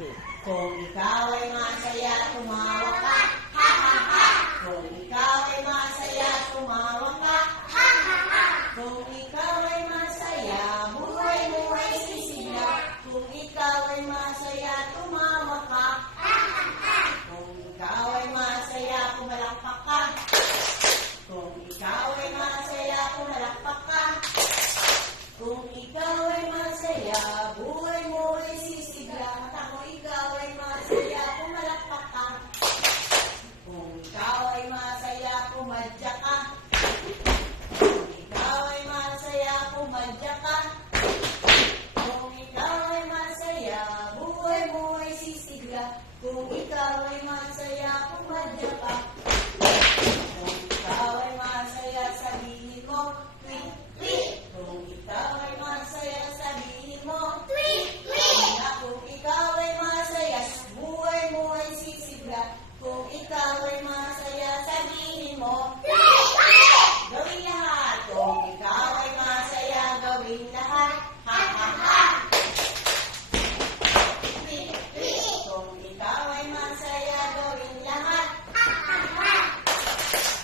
Kung ikaw ay masaya, tumawa ka. Ha, ha, ha. Kung ikaw ay masaya, tumawa ka. Ha, ha, ha. Kung ikaw ay masaya, buhay mo ay sisigla. Kung ikaw ay masaya, tumawa ka. Ha, ha, ha. Kung ikaw ay masaya, pumalakpak ka. Kung ikaw ay masaya, pumalakpak ka. Kung ikaw ay masaya, buhay mo ay sisigla. Kung ikaw ay masaya, pumalakpak ka. Kung ikaw ay masaya, pumadya ka. Kung ikaw ay masaya, pumadya ka. Kung ikaw ay masaya, buhay mo ay sisigla. Kung ikaw ay masaya, pumadya ka. Kung ikaw ay masaya, sabihin mo, tweet, tweet. Kung ikaw ay masaya, sabihin mo, tweet, tweet. Kung ikaw ay masaya, buhay mo ay sisigla. Kung ikaw ay masaya, sabihin mo, tweet, tweet. Gawin lahat. Kung ikaw ay masaya, gawin lahat. Ha, ha, ha. Tweet, tweet. Kung ikaw ay masaya, gawin lahat. Ha, ha, ha.